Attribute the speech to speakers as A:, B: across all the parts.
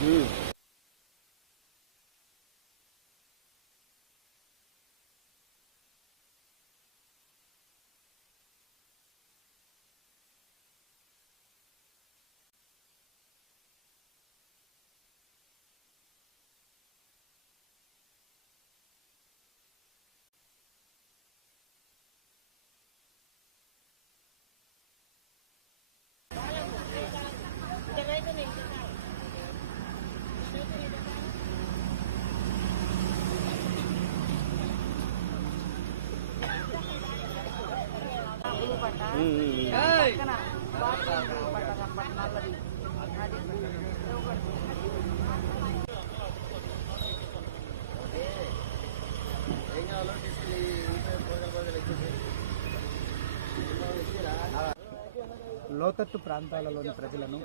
A: 嗯。
B: లోతట్టు ప్రాంతాలలోని ప్రజలను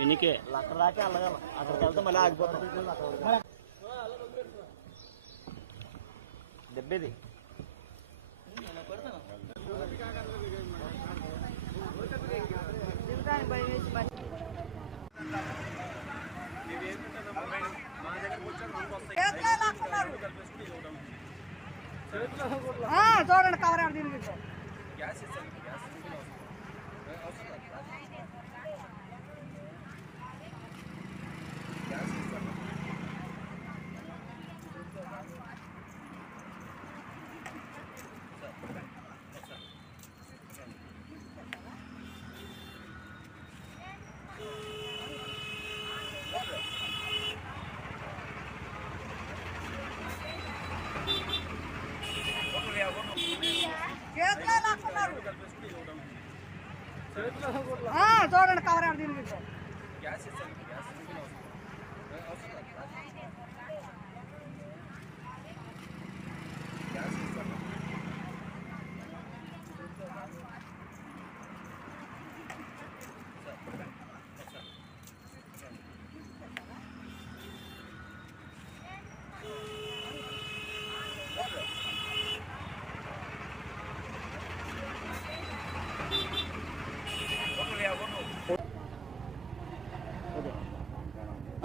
C: ఎన్నికే అక్కడ దాకా అక్కడికి వెళ్తే మళ్ళీ ఆగిపోతాం. దెబ్బేది?
A: చూడండి
C: కవర్ దీనికి? గ్యాస్ ఇస్తాను గ్యాస్ అవసరం చూడండి కవర్ ఆడ దీనికి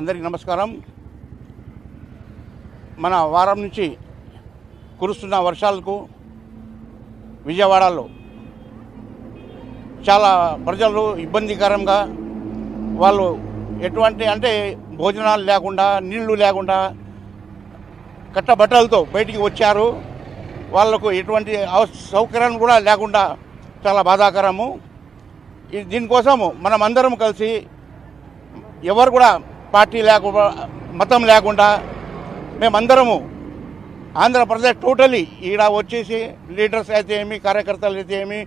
D: అందరికీ నమస్కారం. మన వారం నుంచి కురుస్తున్న వర్షాలకు విజయవాడలో చాలా ప్రజలు ఇబ్బందికరంగా వాళ్ళు ఎటువంటి అంటే భోజనాలు లేకుండా నీళ్ళు లేకుండా కట్టబట్టలతో బయటికి వచ్చారు. వాళ్ళకు ఎటువంటి అవ- సౌకర్యం కూడా లేకుండా చాలా బాధాకరము. దీనికోసము మనం అందరం కలిసి ఎవరు కూడా పార్టీ లేకుండా మతం లేకుండా మేమందరము ఆంధ్రప్రదేశ్ టోటలీ ఈడ వచ్చేసి లీడర్స్ అయితే ఏమి కార్యకర్తలు అయితే ఏమి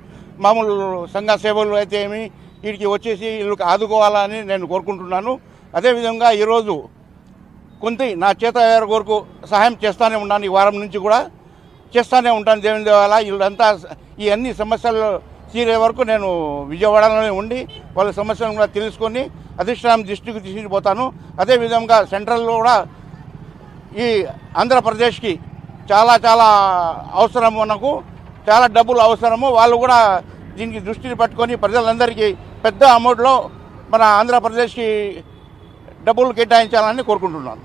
D: మామూలు సంఘ సేవలు అయితే ఏమి వీడికి వచ్చేసి వీళ్ళకి ఆదుకోవాలని నేను కోరుకుంటున్నాను. అదేవిధంగా ఈరోజు కొంత నా చేత వరకు సహాయం చేస్తూనే ఉన్నాను ఈ వారం నుంచి కూడా. చేస్తూనే ఉంటాను దేవుని దేవాల వీళ్ళంతా ఈ అన్ని సమస్యలు తీరే వరకు నేను విజయవాడలోనే ఉండి వాళ్ళ సమస్యలను కూడా తెలుసుకొని అధిష్టానం దృష్టికి తీసుకుపోతాను. అదేవిధంగా సెంట్రల్లో కూడా ఈ ఆంధ్రప్రదేశ్కి చాలా చాలా అవసరం మనకు చాలా డబ్బులు అవసరము. వాళ్ళు కూడా దీనికి దృష్టిని పట్టుకొని ప్రజలందరికీ పెద్ద అమౌంట్లో మన ఆంధ్రప్రదేశ్కి డబ్బులు కేటాయించాలని కోరుకుంటున్నాను.